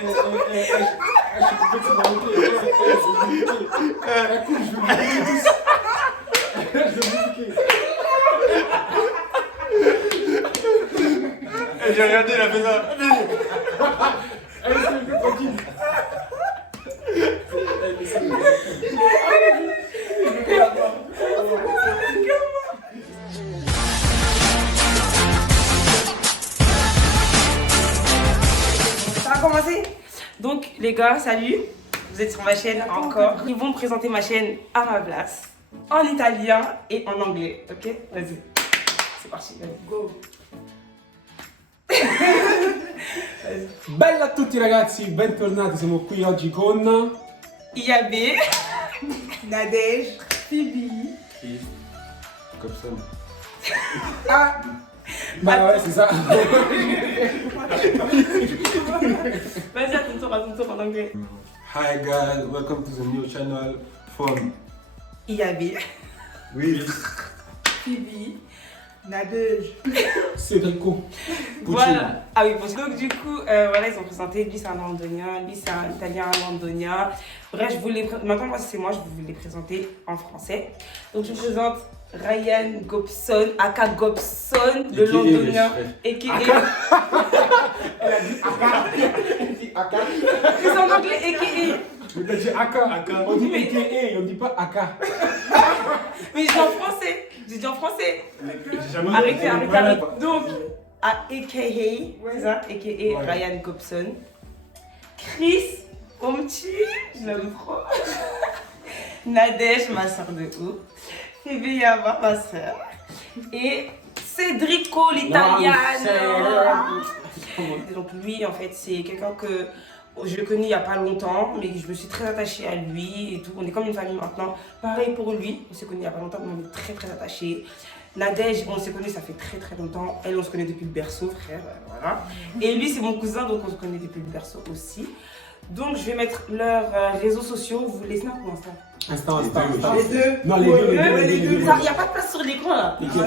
J'ai regardé, il a fait ça. Allez, c'est tranquille. Ça a commencé. Donc les gars, salut. Vous êtes sur ma chaîne encore. Ils vont me présenter ma chaîne à ma place. En italien et en anglais. Ok, vas-y. C'est parti, vas-y. Go. Bella a tutti ragazzi, bentornati, siamo qui oggi con... Iyabe, Nadej, Phoebe. Comme ça. Ah, Bah ouais, c'est ça. vas-y, à ton tour en anglais. Hi guys, welcome to the new channel from... Iyabe, Oui. Phoebe, Nadej. Cédrico. Voilà. Ah oui, bon, donc du coup, voilà, ils ont présenté. Lui, c'est un londonien, lui, c'est un italien londonien. Bref, je voulais maintenant, moi, c'est moi, je vais vous les présenter en français. Donc, je vous présente Ryan Gobson, aka Gobson, le londonien. A.K.A. C'est en anglais, A.K.A. On a dit Aka. On dit A.K.A. on dit pas Aka. Mais je dis en français. J'ai dit en français. J'ai jamais Arrêtez. Voilà. Donc, A.K.A. c'est ça, A.K.A. Ouais. Ryan Gobson. Chris Omchi, je l'aime trop. Nadej, ma soeur de ouf. Phoebe Yaba, ma soeur. Et Cédrico, l'italiano. Donc lui, en fait, c'est quelqu'un que je le connais il n'y a pas longtemps, mais je me suis très attachée à lui et tout. On est comme une famille maintenant. Pareil pour lui, on s'est connus il n'y a pas longtemps, mais on est très très attachés. Nadej, on s'est connus ça fait très très longtemps. Elle, on se connaît depuis le berceau, frère, voilà. Et lui, c'est mon cousin, donc on se connaît depuis le berceau aussi. Donc je vais mettre leurs réseaux sociaux. Vous les snap ou Insta? Insta. Les deux. Non, les deux. Il n'y a pas de place sur l'écran là. Les deux.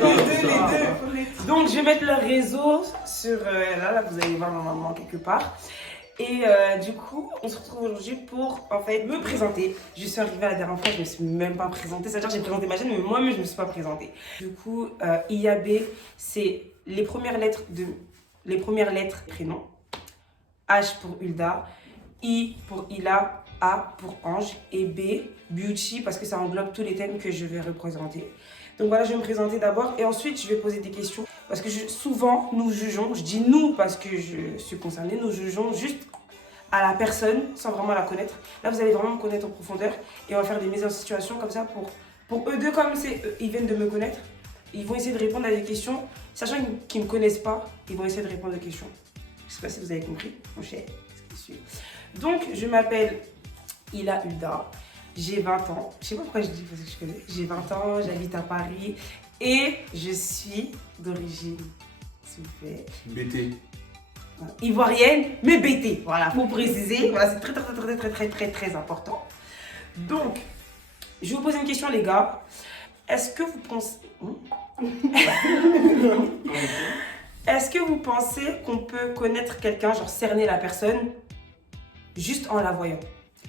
Donc je vais mettre leurs réseaux sur là, vous allez voir normalement quelque part. Et du coup, on se retrouve aujourd'hui pour en fait me présenter. Je suis arrivée la dernière fois, je ne me suis même pas présentée. C'est-à-dire que j'ai présenté ma chaîne, mais moi-même je ne me suis pas présentée. Du coup, Iyabe, c'est les premières lettres prénom. H pour Hulda, I pour Ila, A pour Ange et B, Beauty, parce que ça englobe tous les thèmes que je vais représenter. Donc voilà, je vais me présenter d'abord et ensuite je vais poser des questions. Parce que souvent, nous jugeons, je dis nous parce que je suis concernée, nous jugeons juste à la personne sans vraiment la connaître. Là, vous allez vraiment me connaître en profondeur et on va faire des mises en situation comme ça pour eux deux, comme ils viennent de me connaître. Ils vont essayer de répondre à des questions, sachant qu'ils ne me connaissent pas, ils vont essayer de répondre aux questions. Je ne sais pas si vous avez compris, mon cher. Donc, je m'appelle Ila Hulda, j'ai 20 ans. Je ne sais pas pourquoi je dis parce que je connais. J'ai 20 ans, j'habite à Paris et je suis d'origine, s'il vous plaît, BT. ivoirienne, mais BT. Voilà, pour préciser. Voilà, c'est très important. Donc, je vais vous poser une question, les gars. Est-ce que vous pensez... Est-ce que vous pensez qu'on peut connaître quelqu'un, genre cerner la personne, juste en la voyant?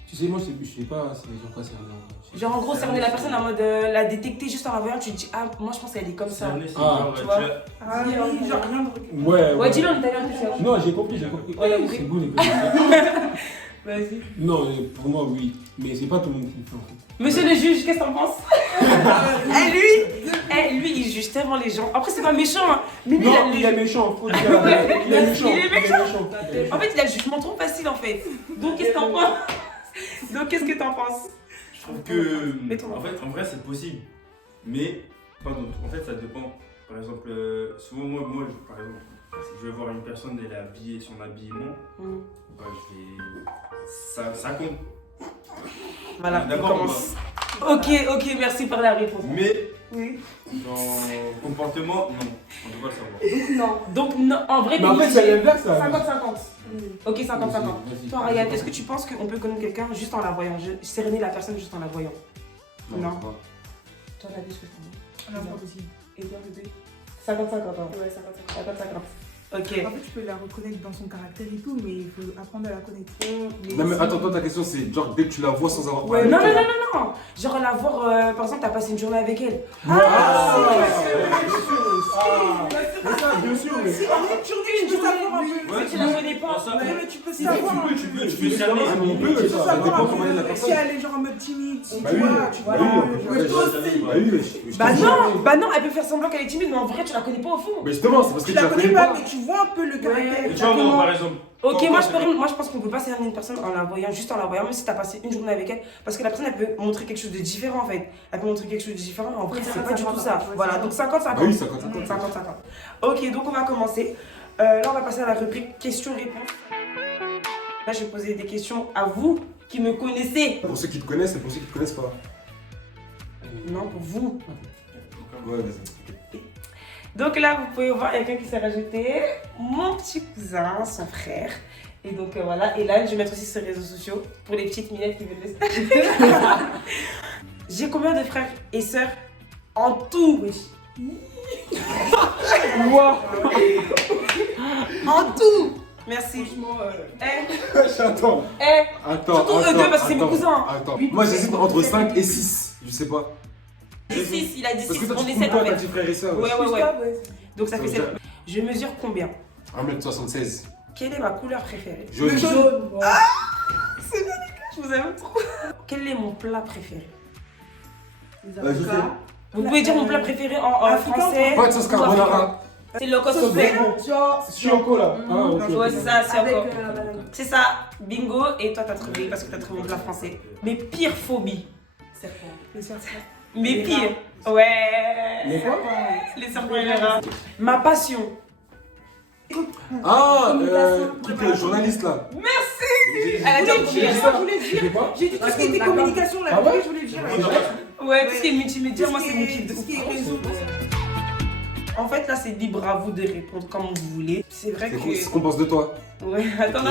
Tu sais, moi, je sais pas c'est quoi cerner. Genre en gros cerner la personne en mode la détecter juste en la voyant, tu te dis ah moi je pense qu'elle est comme ça. Tu vois. Ah, oui, genre rien de... Ouais, dis-le en italien que tu as. Non, j'ai compris. Ouais, C'est bon, les gars. Vas-y. Non, pour moi, oui. Mais c'est pas tout le monde qui le fait, en fait. Monsieur le juge, qu'est-ce que t'en penses? Lui, il juge tellement les gens. Après, c'est pas méchant, hein. Mais lui, Non, il est méchant, faut dire. Il est méchant. En fait, il a le jugement trop facile, en fait. Donc, qu'est-ce que t'en penses? Je trouve que. Mets-toi. En vrai, c'est possible. Mais, pas d'autre. En fait, ça dépend. Par exemple, souvent, moi, par exemple, si je vais voir une personne, elle est habillée, son habillement, bah, je vais. Ça compte. Voilà, D'accord, on commence. Ok, merci pour la réponse. Mais, Oui. dans le comportement, non. On ne peut pas le savoir. Non. Donc, non, en vrai, Mais en fait, c'est l'inverse, ça. 50-50. Ok, 50-50. Vas-y. Toi, Ryan, est-ce que tu penses qu'on peut connaître quelqu'un juste en la voyant? Cerner la personne juste en la voyant? Non. Pas. Toi, t'as dit ce que je pense. Non, c'est pas possible. Et toi, bébé? 50-50. Ouais, 50-50. 50-50. Ok. En fait, tu peux la reconnaître dans son caractère et tout, mais il faut apprendre à la connaître. Non, mais attends, toi, ta question, c'est genre dès que tu la vois sans avoir Ouais, parlé. non. Genre la voir, par exemple, t'as passé une journée avec elle. Bien sûr, mais. Si, en une journée, tu peux savoir un peu. Si tu la connais pas. Ouais, mais tu peux savoir. Tu peux cerner. Ah, mais on peut, Tu peux ça savoir dépend un comment elle est la peu. personne. Si elle est genre en mode timide, si Bah tu oui, vois, tu vois. bah oui, Mais toi aussi. Bah oui, je Bah non, elle peut faire semblant qu'elle est timide, mais en vrai, tu la connais pas au fond. Mais justement, c'est parce que Tu tu la connais pas, pas. mais tu vois un peu le caractère. Et tu vois, moi, par exemple. Ok, quand- moi quand- je pense qu'on peut pas cerner une personne en la voyant, juste en la voyant, même si t'as passé une journée avec elle, parce que la personne elle peut montrer quelque chose de différent en fait. Elle peut montrer quelque chose de différent, mais en vrai c'est pas du tout ça. Voilà, donc 50-50. Bah oui, 50-50. 50-50. Ok, donc on va commencer. Là on va passer à la rubrique questions-réponses. Là je vais poser des questions à vous qui me connaissez. Pour ceux qui te connaissent et pour ceux qui te connaissent pas. Non, pour vous. Ouais, vas-y. Donc là vous pouvez voir quelqu'un qui s'est rajouté, mon petit cousin, son frère. Et donc voilà, et là je vais mettre aussi sur les réseaux sociaux pour les petites minettes qui veulent le savoir. J'ai combien de frères et sœurs en tout? Wow. En tout. Merci. Attends. Attends. Surtout eux deux, parce que c'est mes cousins. Attends. Moi j'hésite entre 5 et 6. Je sais pas. 6, il a dit Parce 6, que toi, on tu est comptes 7 pas en ta fait. petite frère et sœur. Ouais. Donc ça Ça fait veut 7. dire- Je mesure combien? 1m76. Quelle est ma couleur préférée? Jaune. C'est bien les gars, je vous aime trop. Quel est mon plat préféré? Je sais. Vous pouvez dire mon plat préféré en français. Pas de sauce carbonara. C'est le cosplay. C'est Chianco là. Ah, ok. Ouais, c'est ça, c'est Avec encore. la banane. C'est ça, bingo. Et toi, t'as trouvé parce que t'as trouvé mon plat français. Mes pires phobies. Serpent. Les serpents. Mes Les pires. Ouais. Les quoi? Les serpents et les rats. Ma passion. Ah, truc journaliste là. Elle a déjà dit. Je voulais dire. J'ai dit tout ce qui était communication là. Ah ouais Je voulais dire. Ouais, tout ce qui est multimédia, moi, c'est mon kiff de Tout ce qui est ouf. réseau. En fait, là, c'est libre à vous de répondre comme vous voulez. C'est vrai C'est quoi- c'est ce que. qu'on pense de toi. Ouais, attends, non.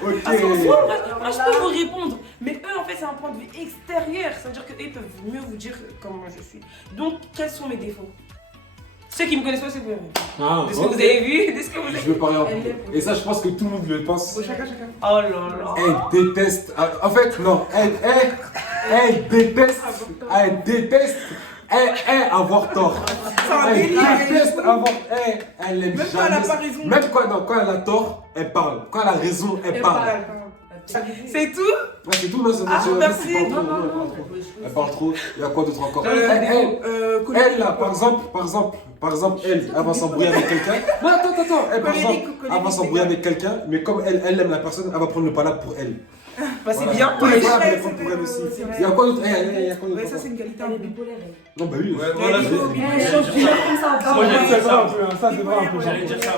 Ok. Parce qu'en soi, moi, je peux vous répondre. Mais eux, en fait, c'est un point de vue extérieur. Ça veut dire qu'eux, ils peuvent mieux vous dire comment je suis. Donc, quels sont mes défauts? Ceux qui me connaissent pas, c'est vous. Ah, De ce que vous avez vu, de ce que vous Je avez. veux parler un peu. Et ça, je pense que tout le monde le pense. Chacun. Oh là là. Elle déteste. En fait, non. Elle déteste. Elle avoir tort. C'est un Elle délire. déteste avoir. Elle aime Même quand elle a jamais. pas raison. Même quand elle a tort, elle parle. Quand elle a raison, elle parle. C'est tout? Ouais, c'est tout, non, c'est Ah, merci. Elle parle trop. Non, non, non, elle parle trop. Il y a quoi d'autre encore? Colérique. Elle là, par exemple, elle va s'embrouiller avec quelqu'un. Non, attends, elle par exemple, elle va s'embrouiller avec quelqu'un, mais comme elle aime la personne, elle va prendre le pas là pour elle. Bah, c'est Voilà. bien. Tous les Ouais, pas là, c'est elle prend pour elle aussi. c'est vrai. Il y a quoi d'autre? Il y a quoi d'autre? Ouais, ça c'est une qualité. Elle est bipolaire, elle. Non, bah oui. Ouais, voilà, Elle est je- bipolaire. Elle change toujours comme ça. Moi, j'allais dire ça. Ça, c'est vrai un peu. J'allais dire ça,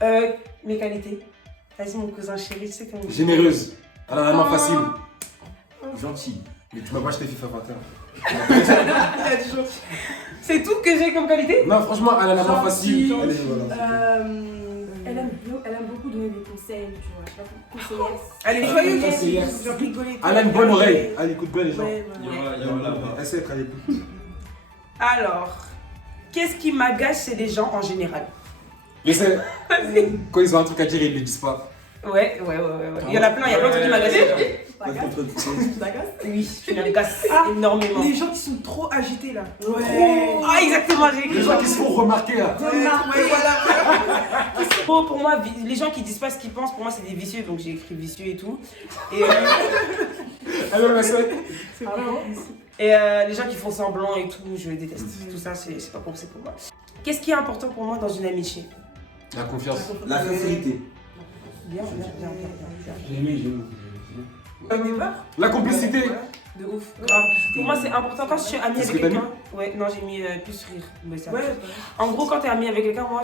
moi. Mes qualités. Vas-y, mon cousin chéri, tu sais comment. Généreuse. Elle a la main facile. Gentil. Mais tu m'as pas acheté FIFA 21. Il a dit gentil. C'est tout que j'ai comme qualité? Non, franchement, elle a la main facile. Gentil. Elle est, voilà. Elle aime beaucoup donner des conseils, tu vois. Je sais pas, conseillère. Elle est joyeuse Conseillère. aussi. Genre rigoler. Elle a une bonne oreille. Elle écoute bien les gens. Ouais, Il y ouais. aura là-bas. Elle sait être à l'écoute. Alors, qu'est-ce qui m'agace chez les gens en général? Je sais, quand ils ont un truc à dire, ils le disent pas. Ouais. Il y en a plein, il y a plein de trucs qui m'agacent. D'accord. Oui, tu m'agaces énormément. Les gens qui sont trop agités là. Trop. Ah, exactement, j'ai écrit Les ça. gens qui se font remarquer là. Ouais, voilà. Pour moi, les gens qui disent pas ce qu'ils pensent, pour moi, c'est des vicieux, donc j'ai écrit vicieux et tout. Et, Alors, elle sait. C'est vrai. les gens qui font semblant et tout, je déteste. Tout ça, c'est pas pour moi. Qu'est-ce qui est important pour moi dans une amitié? La confiance. La sincérité. Bien. J'ai aimé. T'as des peurs? La complicité. De ouf, grave. Pour moi, c'est important quand je suis amie C'est ce avec que t'as quelqu'un. Ouais, non, j'ai mis plus rire. Mais ça- Ouais. En gros, quand t'es amie avec quelqu'un, moi,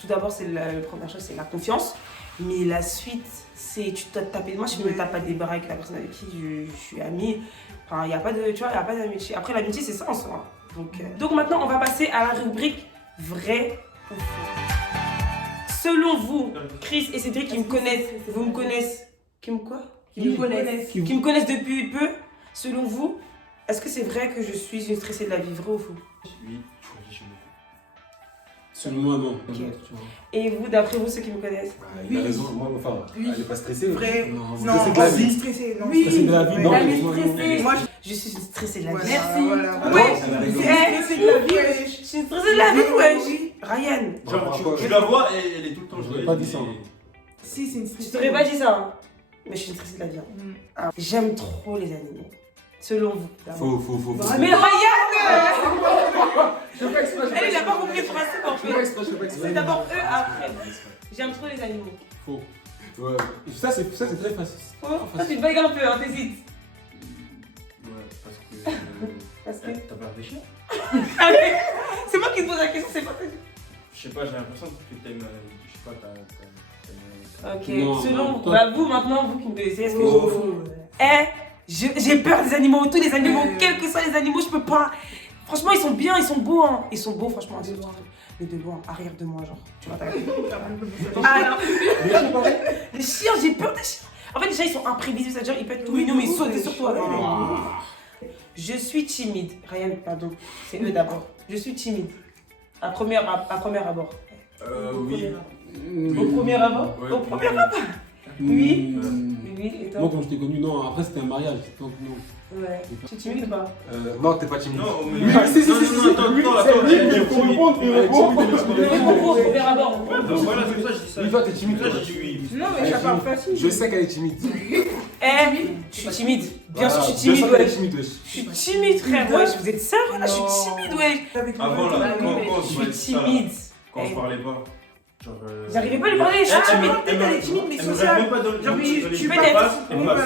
tout d'abord, c'est la première chose, c'est la confiance. Mais la suite, c'est tu dois te taper. Moi, je me tape pas des barres avec la personne avec qui je suis amie. Enfin, il n'y a pas de, tu vois, il n'y a pas d'amitié. Après, l'amitié, c'est ça en soi. Donc maintenant, on va passer à la rubrique vrai ou faux. Selon vous, Chris et Cédric qui me connaissent, vous me connaissez. Qui me quoi? Qui me connaissent. Qui me connaissent depuis peu. Selon vous, est-ce que c'est vrai que je suis une stressée de la vie, vrai ou faux? Oui, Selon moi, non. Ok. Et vous, d'après vous, ceux qui me connaissent? Il a raison, moi, enfin, elle est pas stressée. Vrai. Non, Non, Stressée de la vie. stressée, non. Oui. Stressée de la vie, non. Elle est non, non, non. stressée. Moi, Je suis une stressée de la vie. voilà, Merci. voilà. Ah Ouais. non, elle a raison. Stressée de la vie, Je suis une stressée de la vie, wesh. Ryan, Genre, tu la vois et elle est tout le temps J'aurais joyeuse, pas dit mais- ça, hein. Si, c'est une je stressée. t'aurais pas dit ça, hein. Mais je suis une stressée de la vie. Hein. Mm. Ah, j'aime trop les animaux. Selon vous. d'abord. Faux. Mais Ryan, Je fais pas exprès, elle, il a pas compris le principe en Je fais pas fait. exprès, je fais pas exprès. C'est d'abord eux après. J'aime trop les animaux. Faux. Ouais. Ça, c'est très facile. Oh, toi, tu te bagues un peu, hein, t'hésites. Ouais, parce que. Parce que. T'as peur des chiens? C'est moi qui te pose la question, c'est pas toi. Je sais pas, j'ai l'impression que t'aimes. Je sais pas, t'aimes. Ok, Non, selon non, toi- bah, vous maintenant, vous qui me connaissez, est-ce que Oh. j'ai peur des animaux, tous les animaux, Ouais. quels que soient les animaux, je peux pas. Franchement, ils sont bien, ils sont beaux, hein. Ils sont beaux, franchement. De loin. Mais de loin, arrière de moi, genre. Tu vois, t'as Ah, Ah non, les chiens, j'ai peur des chiens. En fait, les chiens, ils sont imprévisibles, c'est-à-dire, ils peuvent être tout Oui, mignons, mais ils beaucoup, sautent les sur toi. chiens. Non. Je suis timide. Ryan, pardon. C'est eux d'abord. Je suis timide. À premier abord. Oui. Au premier abord Ouais, Au premier abord Oui. Oui, et toi? Moi, quand je t'ai connu, non. Après, c'était un mariage. Donc, non. Ouais. Tu es timide ou pas? Non, t'es pas timide. Non, mais. Oui, si, non, attends. Il faut répondre, il répond. Au premier abord. Donc voilà, c'est pour ça que je dis ça. Oui, toi, t'es timide, Ça, toi. j'ai dit oui. Non, mais ça part facile. Je sais qu'elle est timide. Je suis timide. Bien sûr, je suis Je timide, sais qu'elle ouais. est timide, wesh. Je suis timide, frère, ouais. Vous êtes sérieux là? Je suis timide, ouais. Avant là, quand Je on se suis parlait de ça, timide. quand on se parlait pas. Genre. J'arrivais pas à lui parler, je suis Ah, timide. mais peut-être elle est timide, mais Elle me sociale. regarde même pas dans Genre, les tu pas peux être- passe, elle On passe. va.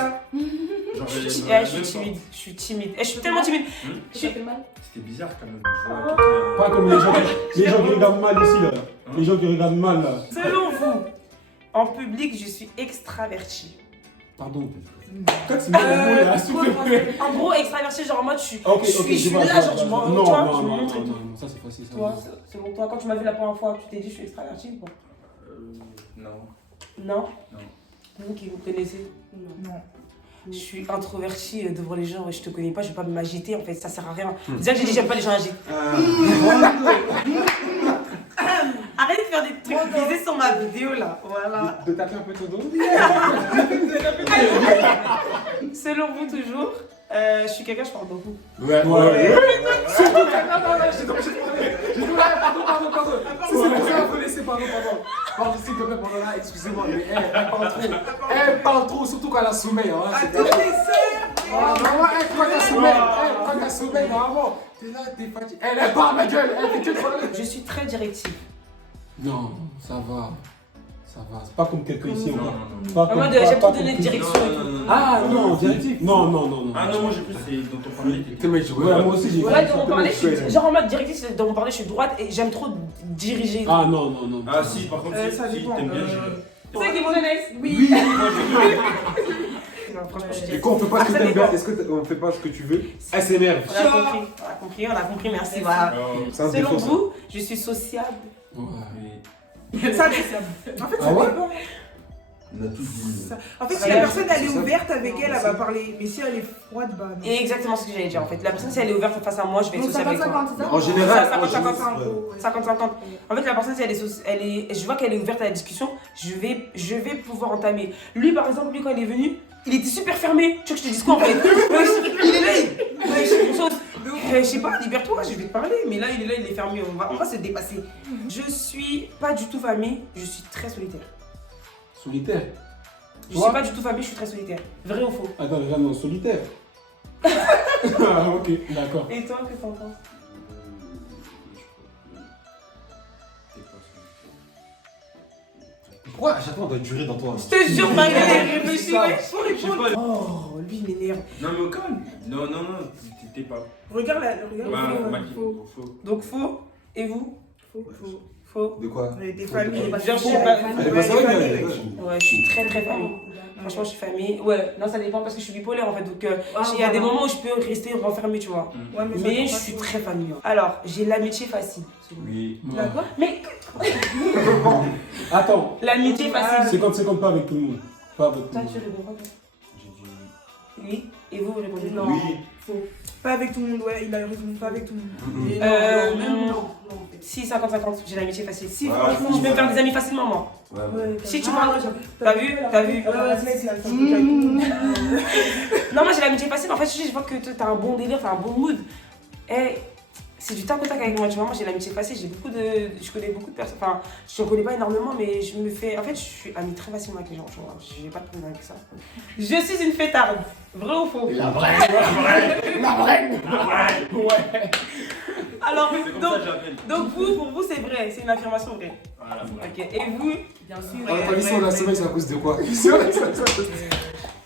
Genre, Je elle suis me regarde même timide. Je suis timide. Je suis tellement timide. Ça fait mal. C'était bizarre quand même. Je vois quelqu'un- Pas comme les gens qui regardent mal ici, là. Les gens qui regardent mal, là. Selon vous, en public, je suis extravertie. Pardon. Quand tu mets le mot là, s'il te plaît. En gros, extravertie, genre en mode, je suis Ok, je suis vois, là, je genre, vois, je m'en- non, tu vois, non, je me non, montre et non, tout. non, ça c'est facile. Ça, Toi, non. selon toi, quand tu m'as vu la première fois, tu t'es dit, je suis extravertie ou pas? Non. Non? Non. Vous qui vous connaissez? Non. Je suis introvertie devant les gens, je te connais pas, je vais pas m'agiter en fait, ça sert à rien. Déjà que j'ai dit j'aime pas les gens agités. Arrête de faire des trucs visés sur ma vidéo là, voilà. De taper un peu ton dos. Selon vous toujours, je suis quelqu'un, je parle beaucoup. Ouais. Surtout pardon. Pardon, s'il te plaît, pardon là, excusez-moi, mais elle parle trop. Elle parle trop, surtout quand elle a sommeil. Hein, Attends, les sœurs. Normalement, quand elle a sommeil, quand elle a sommeil, normalement, t'es là, t'es fatigué. Elle parle, ma gueule, elle fait que parler. Je suis très directive. Non, ça va. Ça va. C'est pas comme quelqu'un ici. Non, on va- non, non. pas En comme- mode, pas- j'aime pas trop donner comme- de direction et tout. Ah non, directif. Non, non, non, non. Ah non, moi j'ai plus c'est dans ton parler. Ouais, moi aussi j'ai. Ouais, dans mon parler, je suis genre en mode directive, c'est dans mon parler, je suis droite et j'aime trop diriger. Ah non, non, non. Ah si, par contre, Ça si dépend. t'aimes bien gérer. C'est ça qui vous connaissent? Oui. Non, franchement, je suis Et quand on fait pas ce que ça t'aimes bien, dépend. est-ce qu'on fait pas ce que tu veux? Elle s'énerve. On a compris, merci. Voilà. C'est un Selon défaut, ça. vous, je suis sociable. Ouais. Ça, c'est- en fait, ça Ah ouais dépend. On a tous dit. En fait, si Ouais, la personne elle est c'est ça. ouverte avec elle, elle va parler. Mais si elle est froide, bah non. Et exactement ce que j'allais dire en fait. La personne, si elle est ouverte face à moi, je vais être Donc sociable avec toi. 50-50, c'est ça? En général, Ça, en 50-50. général, ouais. 50-50. En fait, la personne, si elle est, je vois qu'elle est ouverte à la discussion, je vais pouvoir entamer. Lui, par exemple, lui, quand il est venu, il était super fermé. Tu veux que je te dise quoi en fait? Il est là, je sais pas, libère-toi, je vais te parler. Mais là, il est là, il est fermé. On va se dépasser. Je suis pas du tout famille, je suis très solitaire. Solitaire. Je Toi suis pas du tout famille, je suis très solitaire. Vrai ou faux? Attends, déjà non, solitaire. Ah, ok, d'accord. Et toi, qu'est-ce que t'en penses? Pourquoi à chaque fois on doit durer dans toi? Je te jure, Marie, elle réfléchit, ça. ouais, faut Je sais répondre. pas. Oh, lui, il m'énerve. Non mais au calme. Non, t'es pas. Regarde la. Regarde Bah, la- Maki, faux. faux. Donc, faux. Et vous? Faux. Faux. Faux. De quoi? On est des familles. Genre, je suis pas. Elle est pas sérieuse, elle. Ouais, je suis très très famille. Franchement, je suis famille. Ouais, non, ça dépend parce que je suis bipolaire en fait. Donc, il y a des moments où je peux rester renfermée, tu vois. Ouais, ça Mais dépend je pas suis de- très famille. Alors, j'ai l'amitié facile. Oui. Ouais. D'accord. Mais Attends, l'amitié facile. 50-50 pas avec tout le monde. Pas avec tout Toi, le monde. tu réponds pas, toi? J'ai dit Oui. Et vous répondez non. Oui. Faux. Pas avec tout le monde, ouais, il a raison, pas avec tout le monde. Non. Si, 50-50, j'ai l'amitié facile. Si, Ouais, franchement, je peux me faire des amis facilement, moi. Ouais, Si tu parles, t'as vu? Non, moi j'ai l'amitié facile. En fait, je vois que t'as un bon délire, t'as un bon mood. Et c'est du tac au tac avec moi, tu vois. Moi j'ai l'amitié facile, je connais beaucoup de personnes. Enfin, je ne connais pas énormément, mais je me fais. En fait, je suis amie très facilement avec les gens, tu vois. J'ai pas de problème avec ça. Je suis une fêtarde. Vrai ou faux? La vraie. Ouais. Alors, C'est comme ça que j'appelle. donc pour vous, c'est vrai, c'est une affirmation vraie. Voilà, voilà. Ok, et vous? Bien sûr. Ta mission la semaine, c'est à cause de quoi?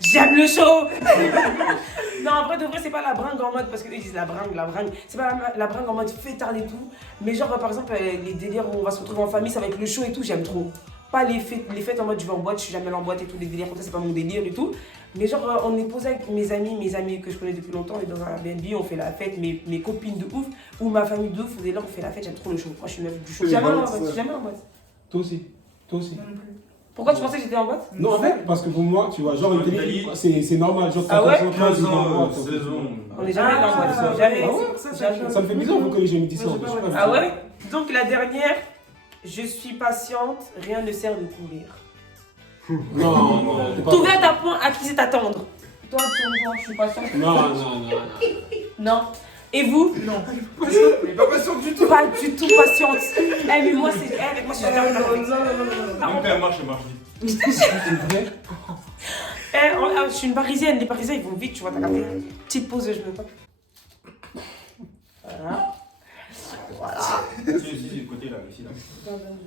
J'aime le show. Non, en vrai de vrai, c'est pas la bringue en mode, parce qu'eux ils disent la bringue. C'est pas la bringue en mode fêtard et tout. Mais genre, par exemple, les délires où on va se retrouver en famille, ça va être le show et tout, j'aime trop. Pas les fêtes en mode je vais en boîte, je suis jamais allée en boîte et tout, les délires comme ça, c'est pas mon délire et tout. Mais genre, on est posé avec mes amis que je connais depuis longtemps, on est dans un Airbnb, on fait la fête, mes copines de ouf, ou ma famille de ouf, on est là, on fait la fête, j'aime trop le show. Moi, je suis meuf du show. Jamais en boîte. Toi aussi. Pourquoi tu pensais que j'étais en boîte? Non, en fait, parce que pour moi, tu vois, genre, une télé, c'est normal. Genre, Ah ouais? 15 ans, 16 ans. On est jamais allé en boîte, jamais. Ah ouais? Ça me fait bizarre que les gens me disent ça. Ah ouais? Donc la dernière, je suis patiente, rien ne sert de courir. Non, t'es pas. Trouver à ta point à qui c'est t'attendre. Toi, je suis patiente. Non. Non. Et vous? Non. Mais pas patient du tout. Pas du tout patiente. Mais moi, avec moi, je suis jamais Non. Mon père marche vite. je suis une parisienne. Les parisiens, ils vont vite, tu vois, t'as capté. Petite pause, je me tape. Voilà. Si, le côté là, ici là.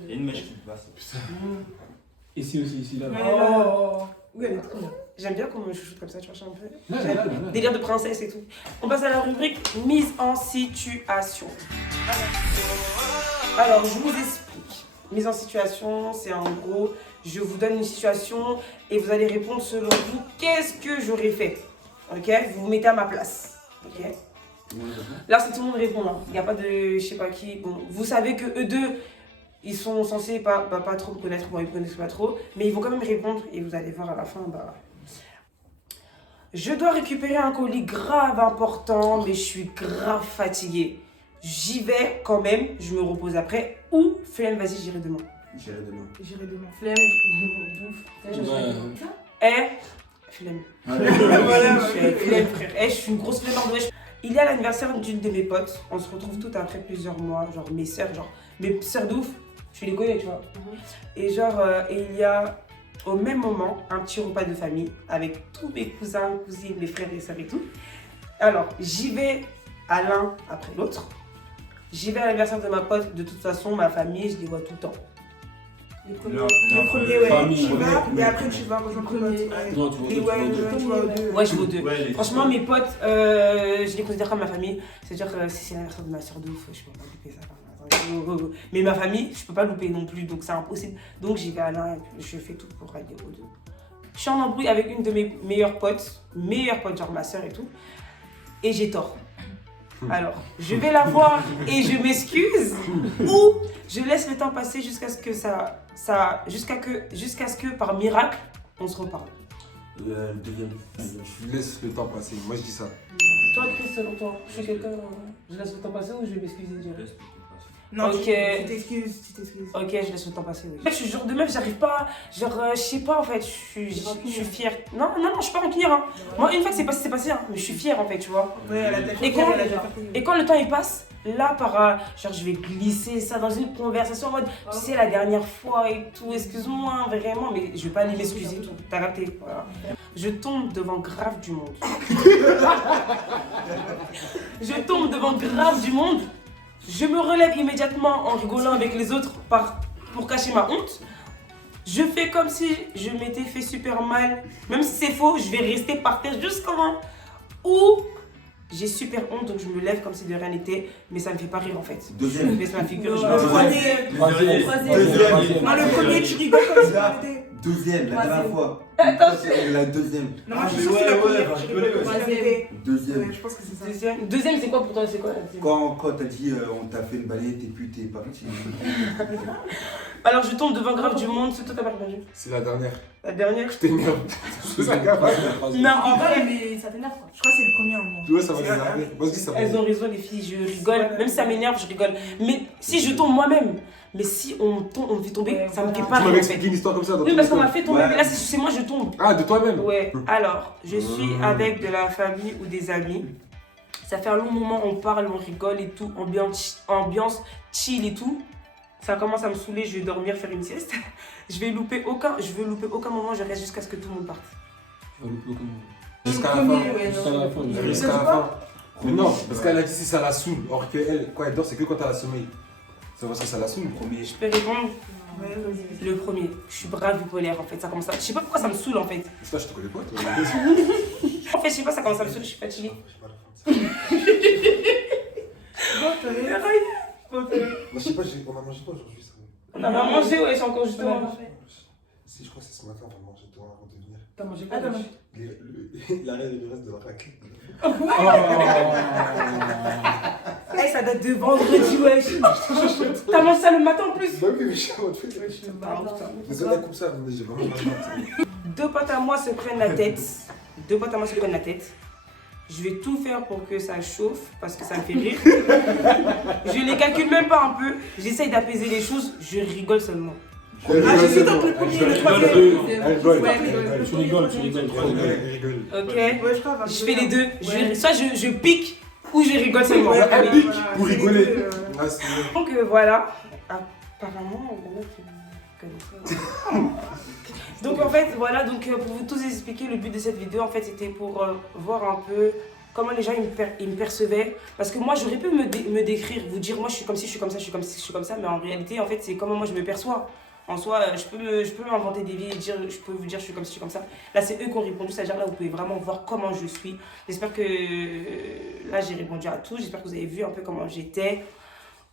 Il y a une mèche qui passe. Ici aussi, ici, là. Oh. Oui, elle est trop bien. J'aime bien qu'on me chouchoute comme ça, tu vois, un peu. Là. Délire de princesse et tout. On passe à la rubrique mise en situation. Alors, je vous explique. Mise en situation, c'est en gros, je vous donne une situation et vous allez répondre selon vous, qu'est-ce que j'aurais fait? Ok? Vous vous mettez à ma place. Ok? Là, c'est tout le monde répond. Hein. Il n'y a pas de je sais pas qui. Bon, vous savez que eux deux, ils sont censés pas trop me connaître. Bon, ils me connaissent pas trop. Mais ils vont quand même répondre et vous allez voir à la fin. Je dois récupérer un colis grave important, mais je suis grave fatiguée. J'y vais quand même, je me repose après. Ou flemme, vas-y, j'irai demain. J'irai demain. Flemme, bouffe. Ouais. Flemme. Voilà. Flemme, frère. Je suis une grosse flemmarde. Ouais. Il y a l'anniversaire d'une de mes potes. On se retrouve toutes après plusieurs mois. Genre mes sœurs, mes sœurs de ouf. Tu les connais, tu vois. Et il y a au même moment un petit repas de famille avec tous mes cousins, cousines, mes frères et sœurs et tout. Alors, j'y vais à l'un après l'autre. J'y vais à l'anniversaire de ma pote. De toute façon, ma famille, je les vois tout le temps. Le premier, ouais. Famille. Tu vas, et après tu vas rejoindre le premier. Non, tu vois. Tu vas aux deux. Ouais, je vais aux deux. Ouais, Franchement, mes potes, je les considère comme ma famille. C'est-à-dire que si c'est l'anniversaire de ma soeur de ouf, je peux pas louper ça. Mais ma famille, je peux pas louper non plus, donc c'est impossible. Donc j'y vais à l'un et je fais tout pour aller aux deux. Je suis en embrouille avec une de mes meilleures potes, genre ma soeur et tout, et j'ai tort. Alors, je vais la voir et je m'excuse, ou je laisse le temps passer jusqu'à ce que par miracle, on se reparle. Le deuxième. Je laisse le temps passer. Moi, je dis ça. Toi, Chris, selon toi, je suis quelqu'un, je laisse le temps passer ou je vais m'excuser direct? Non, Ok. tu t'excuses. Ok, je laisse le temps passer, oui. En fait, je suis genre de meuf, j'arrive pas, je sais pas en fait, je suis fière. Non, je suis pas rancunière. Hein. Moi, une fois que c'est passé, hein, mais je suis fière en fait, tu vois. Ouais, elle a déjà Et fait, elle a déjà fait. Et quand le temps il passe, là, genre, je vais glisser ça dans une conversation en mode, tu sais, la dernière fois et tout, excuse-moi, vraiment, mais je vais pas aller m'excuser, tout. T'as capté, voilà. Je tombe devant grave du monde. Je me relève immédiatement en rigolant avec les autres pour cacher ma honte. Je fais comme si je m'étais fait super mal. Même si c'est faux, je vais rester par terre jusqu'au moment où j'ai super honte, donc je me lève comme si de rien n'était. Mais ça me fait pas rire en fait. Deuxième. Je baisse ma figure. Troisième. Troisième. Non, le premier, tu rigoles comme si on était. Deuxième, la dernière fois. Attends, La deuxième. Non, moi je suis sûre que c'est la première. Je rigoler, rigole, ouais. c'est la vérité. Deuxième. Ouais, je pense que c'est ça. Deuxième, c'est quoi pour toi? C'est quoi la deuxième? Quand t'as dit on t'a fait une balayette et puis t'es parti. Alors je tombe devant grave du monde, c'est toi t'as pas répondu. C'est la dernière. La dernière? Je t'énerve. C'est ça, gars. Non, en vrai, Ouais, mais ça t'énerve quoi. Je crois que c'est le premier en moi. Ouais, ça va t'énerver. Vas-y, ça va. elles ont raison les filles, je rigole. Même si ça m'énerve, je rigole. Mais si je tombe moi-même, mais si on me fait tomber, Ouais, ça me fait voilà. pas Tu rire m'avais en fait. expliqué une histoire comme ça dans Oui, ton parce qu'on école. m'a fait tomber, Ouais. mais là c'est moi je tombe. Ah, de toi-même. Ouais, alors je suis avec de la famille ou des amis. Ça fait un long moment, on parle, on rigole et tout, ambiance chill et tout. Ça commence à me saouler, je vais dormir, faire une sieste. Je veux louper aucun moment, je reste jusqu'à ce que tout le monde parte. Tu vas louper aucun moment. Jusqu'à la fin. Jusqu'à la fin. Jusqu'à la fin. Mais non, parce qu'elle a dit si ça la saoule. Or que elle, quand elle dort, c'est que quand elle a sommeil. C'est parce que ça la saoule. Premier. Je peux répondre Ouais, vas-y. le premier. Je suis brave bipolaire en fait, ça commence à... Je sais pas pourquoi ça me saoule en fait. Ça, je te connais pas, toi. En fait, je sais pas, ça commence à me saouler, je suis fatiguée. Moi, je sais pas, on a mangé quoi aujourd'hui ça? On a pas mangé, ouais, c'est encore justement. Si, je crois que c'est ce matin, on va manger dehors avant de venir. T'as mangé Ah, quoi? t'as mangé. L'arrêt et le reste de la raclette. Eh, ça date de vendredi, wesh. T'as mangé ça le matin en plus. Bah oui, mais je suis en mode fait. Ah, putain. Désolé, coupe ça, mais j'ai vraiment mal. Deux potes à moi se prennent la tête. Deux potes à moi se prennent la tête. Je vais tout faire pour que ça chauffe parce que ça me fait rire. Je les calcule même pas un peu. J'essaye d'apaiser les choses. Je rigole seulement. Ah, j'ai vu donc le premier, le troisième. Elle rigole. Ouais, Tu rigoles, tu rigoles. Elle rigole. Ok. Ouais, je crois. Je fais les deux. Soit je pique ou je rigole seulement. Ouais, elle pique pour rigoler. Ah, c'est vrai. Donc voilà. Apparemment, il y en a qui me connaissent pas. Donc en fait, voilà, donc pour vous tous expliquer, le but de cette vidéo, en fait, c'était pour voir un peu comment les gens ils me percevaient. Parce que moi, j'aurais pu me décrire, vous dire, moi, je suis comme ci, je suis comme ça, je suis comme ci, je suis comme ça. Mais en réalité, en fait, c'est comment moi, je me perçois. En soi, je peux m'inventer des vies et dire, je peux vous dire, je suis comme ci, je suis comme ça. Là, c'est eux qui ont répondu, c'est-à-dire là, vous pouvez vraiment voir comment je suis. J'espère que là, j'ai répondu à tout. J'espère que vous avez vu un peu comment j'étais.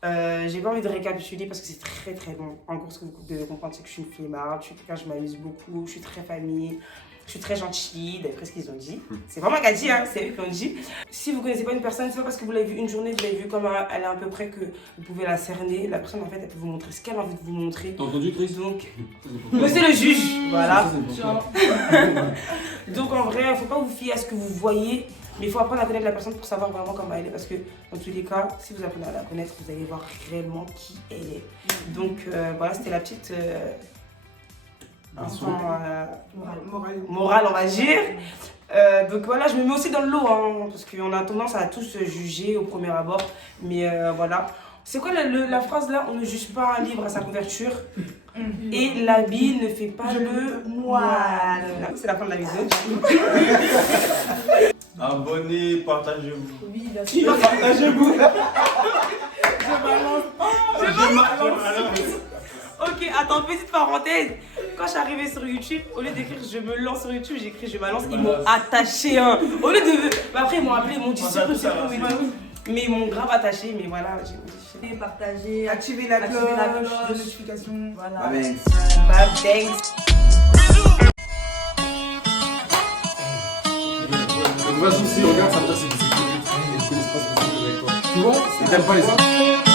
J'ai pas envie de récapituler parce que c'est très très long. En gros, ce que vous devez comprendre, c'est que je suis une flemmarde, je suis quelqu'un, je m'amuse beaucoup, je suis très famille, je suis très gentille, d'après ce qu'ils ont dit. C'est pas moi qui a dit, hein, c'est eux qui ont dit. Si vous connaissez pas une personne, c'est pas parce que vous l'avez vue une journée, vous l'avez vue comme elle est à peu près que vous pouvez la cerner. La personne, en fait, elle peut vous montrer ce qu'elle a envie de vous montrer. T'as entendu, Chris? Donc, monsieur le juge, voilà. Ça, c'est important. Donc en vrai, il ne faut pas vous fier à ce que vous voyez, mais il faut apprendre à connaître la personne pour savoir vraiment comment elle est. Parce que dans tous les cas, si vous apprenez à la connaître, vous allez voir réellement qui elle est. Donc voilà, c'était la petite morale, on va dire. Donc voilà, je me mets aussi dans le lot, hein, parce qu'on a tendance à tous juger au premier abord. Mais voilà. C'est quoi la phrase là? On ne juge pas un livre à sa couverture. Et l'habit ne fait pas le moine. C'est la fin de la vidéo. Abonnez, partagez-vous. Oui, bien sûr. Partagez-vous. Je balance. Ok, attends, petite parenthèse. Quand je suis arrivée sur YouTube, au lieu d'écrire je me lance sur YouTube, j'ai écrit je balance. Ils m'ont attaché un. Au lieu de. Après, ils m'ont appelé, ils m'ont dit c'est et tout. Mais ils m'ont grave attaché, mais voilà, j'ai modifié. Partager, Activer la cloche de cloche. notification. Voilà. Ah, mais. Bah, thanks. De toute façon, si regarde, ça veut dire que c'est des sécurités. Ils ne connaissent pas ce que c'est avec toi. Tu vois? Ils t'aiment pas les autres.